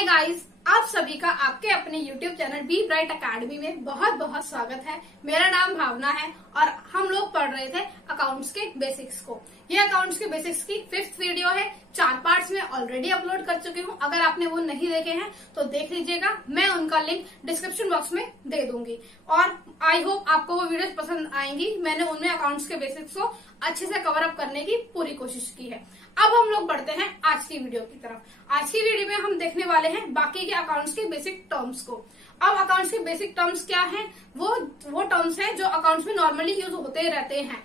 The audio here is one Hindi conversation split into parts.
हाय गाइस, आप सभी का आपके अपने YouTube channel B bright academy में बहुत बहुत स्वागत है। मेरा नाम भावना है और हम लोग पढ़ रहे थे अकाउंट्स के बेसिक्स को। ये अकाउंट्स के बेसिक्स की 5th वीडियो है। 4 पार्ट्स में ऑलरेडी अपलोड कर चुकी हूँ। अगर आपने वो नहीं देखे हैं तो देख लीजिएगा, मैं उनका लिंक डिस्क्रिप्शन बॉक्स में दे दूंगी और आई होप आपको वो वीडियोस पसंद आएंगी। मैंने उनमें अकाउंट्स के बेसिक्स को अच्छे से कवर अप करने की पूरी कोशिश की है। अब हम लोग बढ़ते हैं आज की वीडियो की तरफ। आज की वीडियो में हम देखने वाले हैं बाकी के अकाउंट्स के बेसिक टर्म्स को। अब अकाउंट्स के बेसिक टर्म्स क्या हैं? वो टर्म्स हैं जो अकाउंट्स में नॉर्मली यूज होते रहते हैं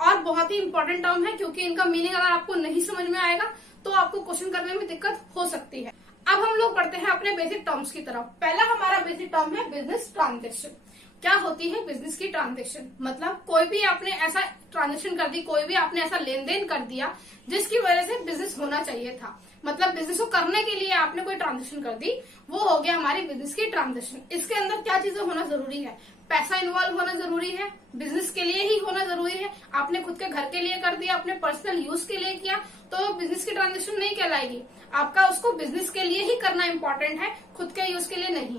और बहुत ही इंपॉर्टेंट टर्म है, क्योंकि इनका मीनिंग अगर आपको नहीं समझ में आएगा तो आपको क्वेश्चन करने में दिक्कत हो सकती है। अब हम लोग बढ़ते हैं अपने बेसिक टर्म्स की तरफ। पहला हमारा बेसिक टर्म है बिजनेस ट्रांजेक्शन। क्या होती है बिजनेस की ट्रांजेक्शन? मतलब कोई भी आपने ऐसा ट्रांजेक्शन कर दी, कोई भी आपने ऐसा लेन देन कर दिया जिसकी वजह से बिजनेस होना चाहिए था। मतलब बिजनेस को करने के लिए आपने कोई ट्रांजेक्शन कर दी, वो हो गया हमारी बिजनेस की ट्रांजेक्शन। इसके अंदर क्या चीजें होना जरूरी है? पैसा इन्वॉल्व होना जरूरी है, बिजनेस के लिए ही होना जरूरी है। आपने खुद के घर के लिए कर दिया, अपने पर्सनल यूज के लिए किया तो बिजनेस की ट्रांजेक्शन नहीं कहलाएगी। आपका उसको बिजनेस के लिए ही करना इंपॉर्टेंट है, खुद के यूज के लिए नहीं।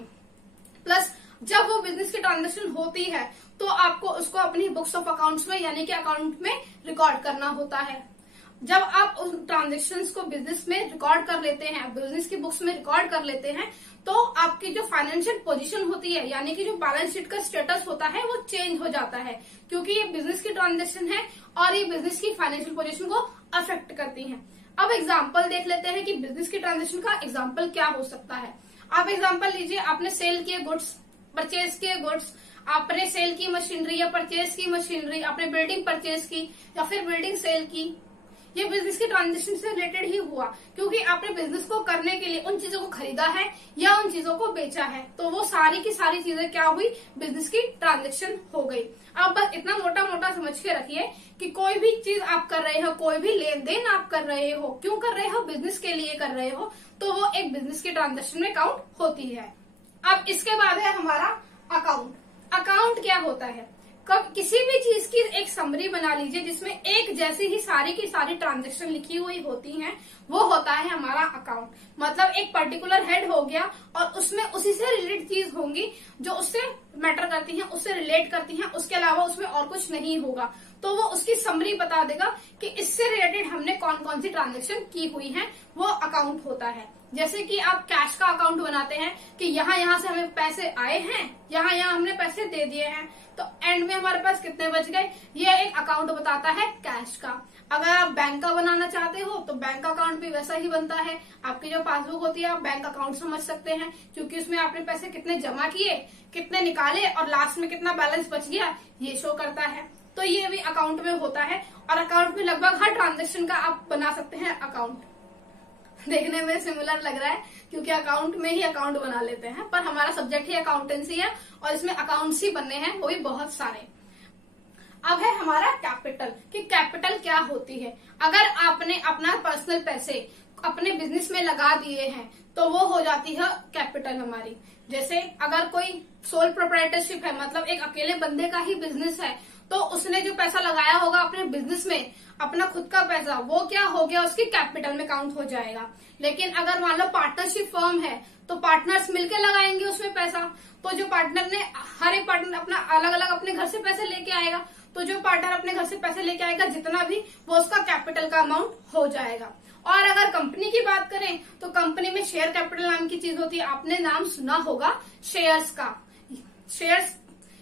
प्लस जब वो बिजनेस की ट्रांजेक्शन होती है तो आपको उसको अपनी बुक्स ऑफ अकाउंट्स में यानी कि अकाउंट में रिकॉर्ड करना होता है। जब आप उन ट्रांजेक्शन्स को बिजनेस में रिकॉर्ड कर लेते हैं, बिजनेस की बुक्स में रिकॉर्ड कर लेते हैं, तो आपकी जो फाइनेंशियल पोजीशन होती है यानी कि जो बैलेंस शीट का स्टेटस होता है वो चेंज हो जाता है, क्योंकि ये बिजनेस की ट्रांजेक्शन है और ये बिजनेस की फाइनेंशियल पोजीशन को अफेक्ट करती है। अब एग्जाम्पल देख लेते हैं कि बिजनेस की ट्रांजेक्शन का एग्जाम्पल क्या हो सकता है। आप एग्जाम्पल लीजिए, आपने सेल किए गुड्स, परचेज किए गुड्स, आपने सेल की मशीनरी या परचेज की मशीनरी, आपने बिल्डिंग परचेज की या फिर बिल्डिंग सेल की। ये बिजनेस की ट्रांजेक्शन से रिलेटेड ही हुआ, क्योंकि आपने बिजनेस को करने के लिए उन चीजों को खरीदा है या उन चीजों को बेचा है, तो वो सारी की सारी चीजें क्या हुई? बिजनेस की ट्रांजेक्शन हो गई। अब बस इतना मोटा मोटा समझ के रखिए कि कोई भी चीज आप कर रहे हो, कोई भी लेन देन आप कर रहे हो, क्यों कर रहे हो? बिजनेस के लिए कर रहे हो, तो वो एक बिजनेस की ट्रांजेक्शन में काउंट होती है। अब इसके बाद है हमारा अकाउंट। अकाउंट क्या होता है? कब किसी भी चीज की एक समरी बना लीजिए जिसमें एक जैसी ही सारी की सारी ट्रांजेक्शन लिखी हुई होती हैं, वो होता है हमारा अकाउंट। मतलब एक पर्टिकुलर हेड हो गया और उसमें उसी से रिलेटेड चीज होंगी जो उससे मैटर करती हैं, उससे रिलेट करती हैं, उसके अलावा उसमें और कुछ नहीं होगा। तो वो उसकी समरी बता देगा कि इससे रिलेटेड हमने कौन कौन सी ट्रांजेक्शन की हुई है, वो अकाउंट होता है। जैसे कि आप कैश का अकाउंट बनाते हैं कि यहाँ से हमें पैसे आए हैं, यहाँ हमने पैसे दे दिए हैं, तो एंड में हमारे पास कितने बच गए, ये एक अकाउंट बताता है कैश का। अगर आप बैंक का बनाना चाहते हो तो बैंक अकाउंट भी वैसा ही बनता है। आपकी जो पासबुक होती है आप बैंक अकाउंट समझ सकते हैं, क्योंकि उसमें आपने पैसे कितने जमा किए, कितने निकाले और लास्ट में कितना बैलेंस बच गया, ये शो करता है। तो ये भी अकाउंट में होता है और अकाउंट में लगभग हर ट्रांजेक्शन का आप बना सकते हैं अकाउंट। देखने में सिमिलर लग रहा है क्योंकि अकाउंट में ही अकाउंट बना लेते हैं, पर हमारा सब्जेक्ट ही अकाउंटेंसी है और इसमें अकाउंट्स ही बनने हैं, वो भी बहुत सारे। अब है हमारा कैपिटल, कि कैपिटल क्या होती है। अगर आपने अपना पर्सनल पैसे अपने बिजनेस में लगा दिए हैं तो वो हो जाती है कैपिटल हमारी। जैसे अगर कोई सोल प्रोप्राइटरशिप है, मतलब एक अकेले बंदे का ही बिजनेस है, तो उसने जो पैसा लगाया होगा अपने बिजनेस में, अपना खुद का पैसा, वो क्या हो गया? उसकी कैपिटल में काउंट हो जाएगा। लेकिन अगर मान लो पार्टनरशिप फर्म है तो पार्टनर्स मिलकर लगाएंगे उसमें पैसा, तो जो पार्टनर ने, हर एक पार्टनर अपना अलग अलग अपने घर से पैसे लेके आएगा, तो जो पार्टनर अपने घर से पैसे लेके आएगा जितना भी, वो उसका कैपिटल का अमाउंट हो जाएगा। और अगर कंपनी की बात करें तो कंपनी में शेयर कैपिटल नाम की चीज होती है। आपने नाम सुना होगा शेयर्स का। शेयर्स,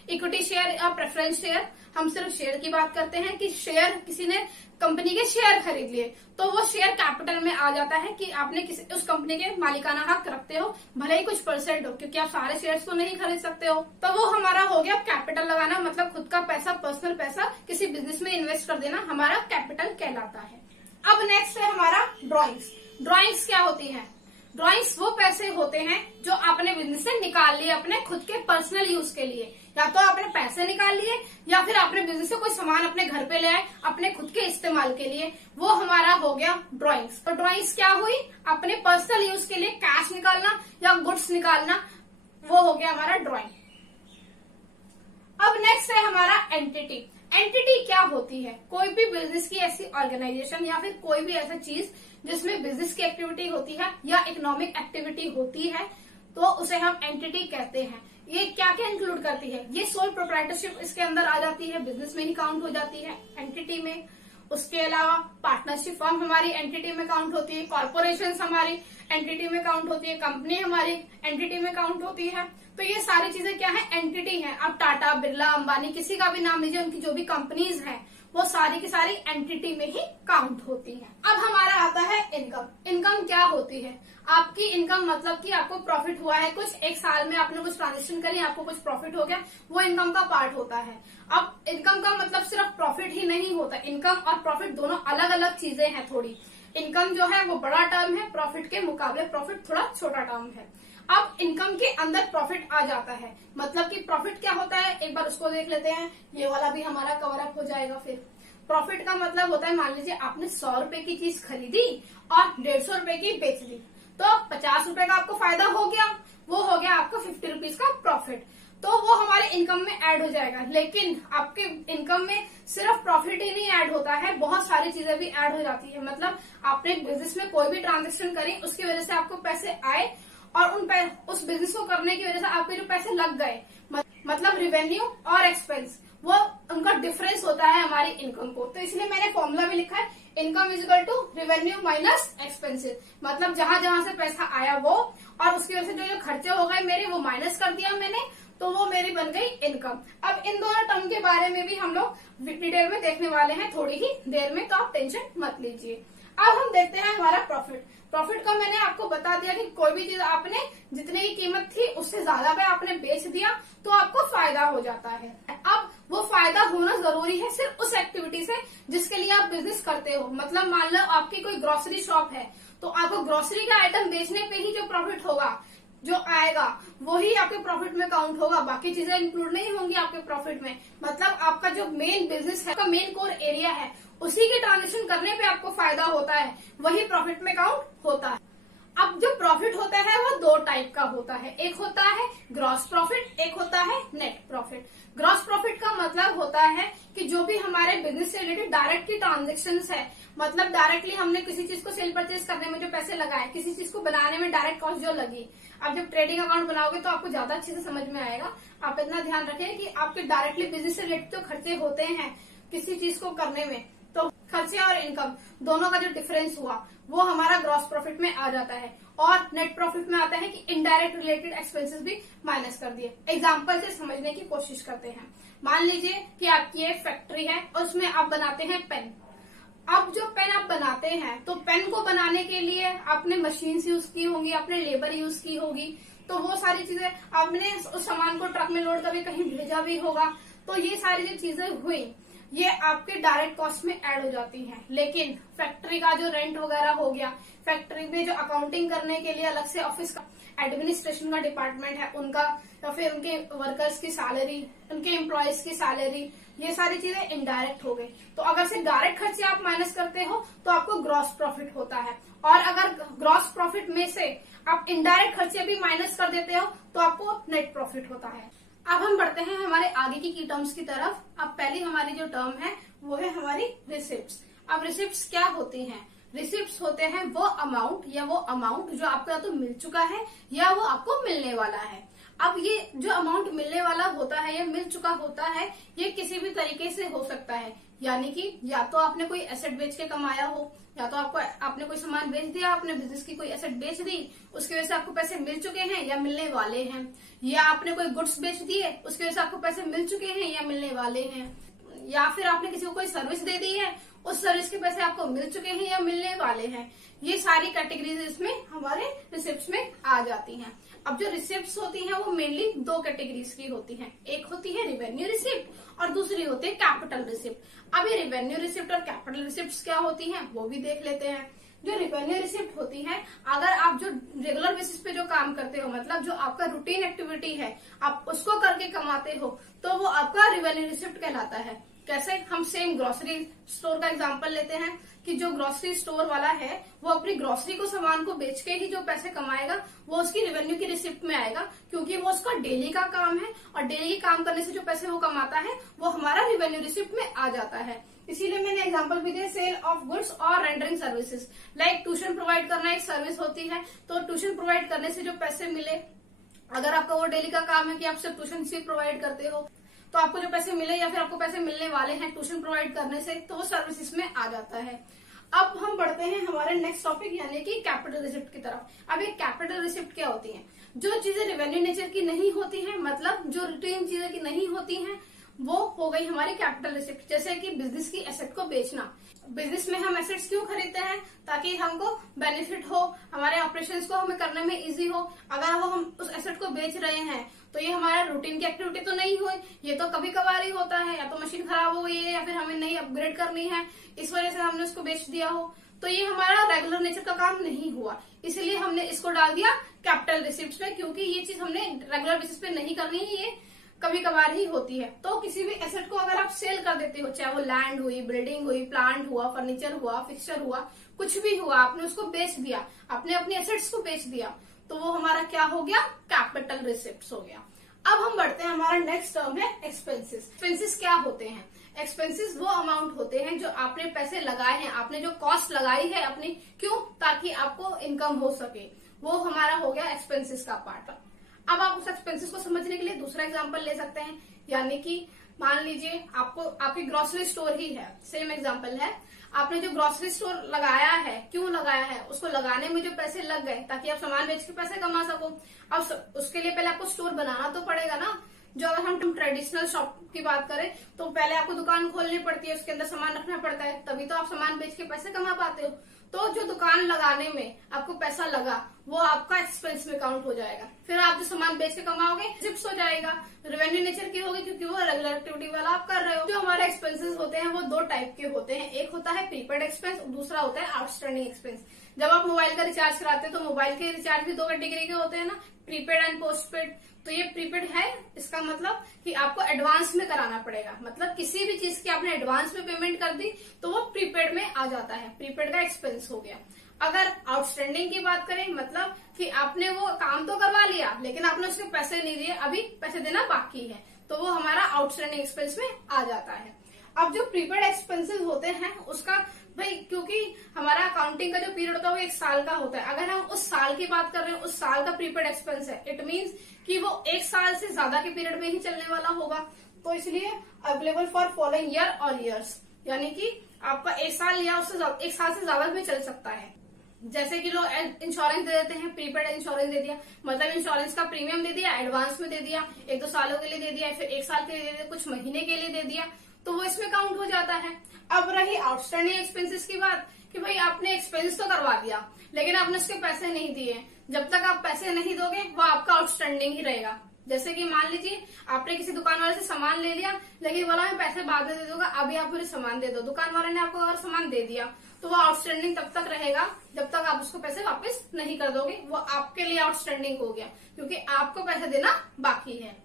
इक्विटी शेयर या प्रेफरेंस शेयर, हम सिर्फ शेयर की बात करते हैं कि शेयर, किसी ने कंपनी के शेयर खरीद लिए तो वो शेयर कैपिटल में आ जाता है कि आपने उस कंपनी के मालिकाना हक रखते हो, भले ही कुछ परसेंट हो, क्योंकि आप सारे शेयर्स तो नहीं खरीद सकते हो। तो वो हमारा हो गया कैपिटल लगाना, मतलब खुद का पैसा, पर्सनल पैसा किसी बिजनेस में इन्वेस्ट कर देना, हमारा कैपिटल कहलाता है। अब नेक्स्ट है हमारा ड्रॉइंग्स। ड्रॉइंग्स क्या होती है? ड्रॉइंग्स वो पैसे होते हैं जो आपने बिजनेस से निकाल लिए अपने खुद के पर्सनल यूज के लिए, या तो आपने पैसे निकाल लिए या फिर आपने बिजनेस से कोई सामान अपने घर पे ले आए अपने खुद के इस्तेमाल के लिए, वो हमारा हो गया ड्रॉइंग्स। तो ड्रॉइंग्स क्या हुई? अपने पर्सनल यूज के लिए कैश निकालना या गुड्स निकालना, वो हो गया हमारा ड्रॉइंग। अब नेक्स्ट है हमारा एंटिटी। एंटिटी क्या होती है? कोई भी बिजनेस की ऐसी ऑर्गेनाइजेशन या फिर कोई भी ऐसा चीज जिसमें बिजनेस की एक्टिविटी होती है या इकोनॉमिक एक्टिविटी होती है, तो उसे हम एंटिटी कहते हैं। ये क्या क्या इंक्लूड करती है? ये सोल प्रोप्राइटरशिप इसके अंदर आ जाती है, बिजनेस में ही काउंट हो जाती है एंटिटी में। उसके अलावा पार्टनरशिप फर्म हमारी एंटिटी में काउंट होती है, कॉर्पोरेशन हमारी एंटिटी में काउंट होती है, कंपनी हमारी एंटिटी में काउंट होती है। तो ये सारी चीजें क्या है? एंटिटी है। अब टाटा, बिरला, अंबानी, किसी का भी नाम लीजिए, उनकी जो भी कंपनीज हैं वो सारी की सारी एंटिटी में ही काउंट होती है। अब हमारा आता है इनकम। इनकम क्या होती है? आपकी इनकम मतलब कि आपको प्रॉफिट हुआ है कुछ, एक साल में आपने कुछ ट्रांजेक्शन करी, आपको कुछ प्रॉफिट हो गया, वो इनकम का पार्ट होता है। अब इनकम का मतलब सिर्फ प्रॉफिट ही नहीं होता, इनकम और प्रॉफिट दोनों अलग अलग चीजें हैं थोड़ी। इनकम जो है वो बड़ा टर्म है, प्रॉफिट के मुकाबले प्रॉफिट थोड़ा छोटा टर्म है। अब इनकम के अंदर प्रॉफिट आ जाता है, मतलब कि प्रॉफिट क्या होता है एक बार उसको देख लेते हैं। ये वाला भी हमारा कवर अप हो जाएगा। फिर प्रॉफिट का मतलब होता है, मान लीजिए आपने 100 रुपए की चीज खरीदी और 150 रुपए की बेच दी, तो 50 रुपए का आपको फायदा हो गया, वो हो गया आपका 50 रुपीज का प्रॉफिट। तो वो हमारे इनकम में ऐड हो जाएगा। लेकिन आपके इनकम में सिर्फ प्रॉफिट ही नहीं ऐड होता है, बहुत सारी चीजें भी ऐड हो जाती है। मतलब आपने बिजनेस में कोई भी ट्रांजेक्शन करी, उसकी वजह से आपको पैसे आए और उस बिजनेस को करने की वजह से आपके जो पैसे लग गए, मतलब रेवेन्यू और एक्सपेंस, वो उनका डिफरेंस होता है हमारी इनकम को। तो इसलिए मैंने फॉर्मूला भी लिखा है, income is equal to revenue minus expenses. मतलब जहां जहां से पैसा आया वो, और उसकी वजह से जो खर्चे हो गए मेरे, वो माइनस कर दिया मैंने, तो वो मेरी बन गई इनकम। अब इन दोनों टर्म के बारे में भी हम लोग डिटेल में देखने वाले हैं थोड़ी ही देर में, तो आप टेंशन मत लीजिए। अब हम देखते हैं हमारा प्रॉफिट। प्रॉफिट का मैंने आपको बता दिया कि कोई भी चीज आपने जितने की कीमत थी उससे ज्यादा पे आपने बेच दिया तो आपको फायदा हो जाता है। अब वो फायदा होना जरूरी है सिर्फ उस एक्टिविटी से जिसके लिए आप बिजनेस करते हो। मतलब मान लो आपकी कोई ग्रोसरी शॉप है, तो आपको ग्रोसरी का आइटम बेचने पे ही जो प्रॉफिट होगा, जो आएगा, वही आपके प्रॉफिट में काउंट होगा, बाकी चीजें इंक्लूड नहीं होंगी आपके प्रॉफिट में। मतलब आपका जो मेन बिजनेस है, मेन कोर एरिया है, उसी के ट्रांजेक्शन करने पे आपको फायदा होता है, वही प्रॉफिट में काउंट होता है। अब जो प्रॉफिट होता है वो दो टाइप का होता है, एक होता है ग्रॉस प्रॉफिट, एक होता है नेट प्रॉफिट। ग्रॉस प्रॉफिट का मतलब होता है कि जो भी हमारे बिजनेस से रिलेटेड डायरेक्ट की ट्रांजेक्शन्स है, मतलब डायरेक्टली हमने किसी चीज को सेल परचेज करने में जो पैसे लगाए, किसी चीज को बनाने में डायरेक्ट कॉस्ट जो लगी। आप जब ट्रेडिंग अकाउंट बनाओगे तो आपको ज्यादा अच्छे से समझ में आएगा। आप इतना ध्यान रखें कि आपके डायरेक्टली बिजनेस से रिलेटेड जो खर्चे होते हैं किसी चीज को करने में, तो खर्चे और इनकम दोनों का जो डिफरेंस हुआ वो हमारा ग्रॉस प्रॉफिट में आ जाता है। और नेट प्रॉफिट में आता है कि इनडायरेक्ट रिलेटेड एक्सपेंसेस भी माइनस कर दिए। एग्जांपल से समझने की कोशिश करते हैं। मान लीजिए कि आपकी एक फैक्ट्री है और उसमें आप बनाते हैं पेन। अब जो पेन आप बनाते हैं, तो पेन को बनाने के लिए आपने मशीन यूज की होंगी, आपने लेबर यूज की होगी, तो वो सारी चीजें आपने उस सामान को ट्रक में लोड करके कहीं भेजा भी होगा। तो ये सारी जो चीजें हुई, ये आपके डायरेक्ट कॉस्ट में ऐड हो जाती हैं। लेकिन फैक्ट्री का जो रेंट वगैरह हो गया, फैक्ट्री में जो अकाउंटिंग करने के लिए अलग से ऑफिस का एडमिनिस्ट्रेशन का डिपार्टमेंट है उनका, या फिर उनके वर्कर्स की सैलरी, उनके एम्प्लॉयज की सैलरी, ये सारी चीजें इनडायरेक्ट हो गई। तो अगर से डायरेक्ट खर्चे आप माइनस करते हो तो आपको ग्रॉस प्रॉफिट होता है, और अगर ग्रॉस प्रॉफिट में से आप इनडायरेक्ट खर्चे भी माइनस कर देते हो तो आपको नेट प्रॉफिट होता है। अब हम बढ़ते हैं हमारे आगे की टर्म्स की तरफ। अब पहली हमारी जो टर्म है वो है हमारी रिसिप्ट्स। अब रिसिप्ट्स क्या होती हैं? रिसिप्ट्स होते हैं वो अमाउंट जो आपको या तो मिल चुका है या वो आपको मिलने वाला है। अब ये जो अमाउंट मिलने वाला होता है या मिल चुका होता है, ये किसी भी तरीके से हो सकता है। यानी कि या तो आपने कोई एसेट बेच के कमाया हो, या तो आपने कोई सामान बेच दिया, आपने बिजनेस की कोई एसेट बेच दी, उसकी वजह से आपको पैसे मिल चुके हैं या मिलने वाले हैं, या आपने कोई गुड्स बेच दिए, उसकी वजह से आपको पैसे मिल चुके हैं या मिलने वाले हैं, या फिर आपने किसी को कोई सर्विस दे दी है, उस सर्विस के पैसे आपको मिल चुके हैं या मिलने वाले हैं। ये सारी कैटेगरीज इसमें हमारे रिसिप्ट्स में आ जाती हैं। अब जो रिसिप्ट्स होती हैं वो मेनली दो कैटेगरीज की होती हैं, एक होती है रेवेन्यू रिसिप्ट और दूसरी होती है कैपिटल रिसिप्ट। अब ये रेवेन्यू रिसिप्ट और कैपिटल रिसिप्ट क्या होती हैं वो भी देख लेते हैं। जो रेवेन्यू रिसिप्ट होती है, अगर आप जो रेगुलर बेसिस पे जो काम करते हो, मतलब जो आपका रूटीन एक्टिविटी है, आप उसको करके कमाते हो, तो वो आपका रेवेन्यू रिसिप्ट कहलाता है। कैसे? हम सेम ग्रोसरी स्टोर का एग्जांपल लेते हैं। कि जो ग्रोसरी स्टोर वाला है वो अपनी ग्रोसरी को सामान को बेच के ही जो पैसे कमाएगा वो उसकी रेवेन्यू की रिसिप्ट में आएगा, क्योंकि वो उसका डेली का काम है और डेली काम करने से जो पैसे वो कमाता है वो हमारा रेवेन्यू रिसिप्ट में आ जाता है। इसीलिए मैंने एग्जांपल भी दिया, सेल ऑफ गुड्स और rendering services. Like tuition provide करना एक सर्विस होती है, तो ट्यूशन प्रोवाइड करने से जो पैसे मिले, अगर आपका वो डेली का काम है कि आप सिर्फ ट्यूशन सिर्फ प्रोवाइड करते हो, तो आपको जो पैसे मिले या फिर आपको पैसे मिलने वाले हैं ट्यूशन प्रोवाइड करने से, तो वो सर्विसेज में आ जाता है। अब हम बढ़ते हैं हमारे नेक्स्ट टॉपिक यानी कि कैपिटल रिसिप्ट की तरफ। अब ये कैपिटल रिसिप्ट क्या होती है? जो चीजें रेवेन्यू नेचर की नहीं होती हैं, मतलब जो रूटीन चीजें की नहीं होती हैं, वो हो गई हमारी कैपिटल रिसिप्ट। जैसे कि बिजनेस की एसेट को बेचना। बिजनेस में हम एसेट्स क्यों खरीदते हैं? ताकि हमको बेनिफिट हो, हमारे ऑपरेशंस को हमें करने में इजी हो। अगर वो हम उस एसेट को बेच रहे हैं तो ये हमारा रूटीन की एक्टिविटी तो नहीं हुई, ये तो कभी कभार ही होता है, या तो मशीन खराब हो गई है या फिर हमें नई अपग्रेड करनी है, इस वजह से हमने उसको बेच दिया हो, तो ये हमारा रेगुलर नेचर का काम नहीं हुआ, इसलिए हमने इसको डाल दिया कैपिटल रिसिप्ट्स में, क्योंकि ये चीज हमने रेगुलर बेसिस पे नहीं करनी है, ये कभी कभार ही होती है। तो किसी भी एसेट को अगर आप सेल कर देते हो, चाहे वो लैंड हुई, बिल्डिंग हुई, प्लांट हुआ, फर्नीचर हुआ, फिक्सचर हुआ, कुछ भी हुआ, आपने उसको बेच दिया, आपने अपनी एसेट्स को बेच दिया, तो वो हमारा क्या हो गया? कैपिटल रिसिप्ट्स हो गया। अब हम बढ़ते हैं, हमारा नेक्स्ट टर्म है एक्सपेंसेस। एक्सपेंसेस क्या होते हैं? एक्सपेंसेस वो अमाउंट होते हैं जो आपने पैसे लगाए हैं, आपने जो कॉस्ट लगाई है अपनी, क्यों? ताकि आपको इनकम हो सके, वो हमारा हो गया एक्सपेंसेस का पार्ट। अब आप उस एक्सपेंसेस को समझने के लिए दूसरा एग्जांपल ले सकते हैं, यानी कि मान लीजिए आपको आपकी ग्रोसरी स्टोर ही है, सेम एग्जांपल है, आपने जो ग्रोसरी स्टोर लगाया है, क्यों लगाया है? उसको लगाने में जो पैसे लग गए ताकि आप सामान बेच के पैसे कमा सको। अब उसके लिए पहले आपको स्टोर बनाना तो पड़ेगा ना। जो अगर हम ट्रेडिशनल शॉप की बात करें तो पहले आपको दुकान खोलनी पड़ती है, उसके अंदर सामान रखना पड़ता है, तभी तो आप सामान बेच के पैसे कमा पाते हो। तो जो दुकान लगाने में आपको पैसा लगा वो आपका एक्सपेंस में काउंट हो जाएगा। फिर आप जो सामान बेच के कमाओगे रिसिप्ट्स हो जाएगा, रेवेन्यू नेचर की होगी, क्योंकि वो रेगुलर एक्टिविटी वाला आप कर रहे हो। जो हमारे एक्सपेंसेस होते हैं वो दो टाइप के होते हैं, एक होता है प्रीपेड एक्सपेंस, दूसरा होता है आउटस्टैंडिंग एक्सपेंस। जब आप मोबाइल का रिचार्ज कराते हैं तो मोबाइल के रिचार्ज भी दो कैटेगरी के होते हैं ना, प्रीपेड एंड पोस्टपेड। तो ये प्रीपेड है, इसका मतलब कि आपको एडवांस में कराना पड़ेगा, मतलब किसी भी चीज की आपने एडवांस में पेमेंट कर दी तो वो प्रीपेड में आ जाता है, प्रीपेड का एक्सपेंस हो गया। अगर आउटस्टैंडिंग की बात करें, मतलब कि आपने वो काम तो करवा लिया लेकिन आपने उसके पैसे नहीं दिए, अभी पैसे देना बाकी है, तो वो हमारा आउटस्टैंडिंग एक्सपेंस में आ जाता है। अब जो प्रीपेड एक्सपेंसेस होते हैं उसका भाई, क्योंकि हमारा अकाउंटिंग का जो पीरियड होता है वो एक साल का होता है, अगर हम उस साल की बात कर रहे हैं, उस साल का प्रीपेड एक्सपेंस है, इट मीन्स कि वो एक साल से ज्यादा के पीरियड में ही चलने वाला होगा, तो इसलिए अवेलेबल फॉर फॉलोइंग ईयर और ईयर्स, यानी कि आपका एक साल या उससे एक साल से ज्यादा भी चल सकता है। जैसे कि लोग इंश्योरेंस दे देते हैं, प्रीपेड इंश्योरेंस दे दिया, मतलब इंश्योरेंस का प्रीमियम दे दिया, एडवांस में दे दिया, एक दो सालों के लिए दे दिया, फिर एक साल के लिए दे दिया, कुछ महीने के लिए दे दिया, तो वो इसमें काउंट हो जाता है। अब रही आउटस्टैंडिंग एक्सपेंसेस की बात, कि भाई आपने एक्सपेंस तो करवा दिया लेकिन आपने उसके पैसे नहीं दिए, जब तक आप पैसे नहीं दोगे वो आपका आउटस्टैंडिंग ही रहेगा। जैसे कि मान लीजिए आपने किसी दुकान वाले से सामान ले लिया, लेकिन बोला मैं पैसे बाद में दे दूंगा, अभी आप मुझे सामान दे दो, दुकान वाले ने आपको अगर सामान दे दिया तो वो आउटस्टैंडिंग तब तक रहेगा जब तक आप उसको पैसे वापस नहीं कर दोगे, वो आपके लिए आउटस्टैंडिंग हो गया, क्योंकि आपको पैसे देना बाकी है।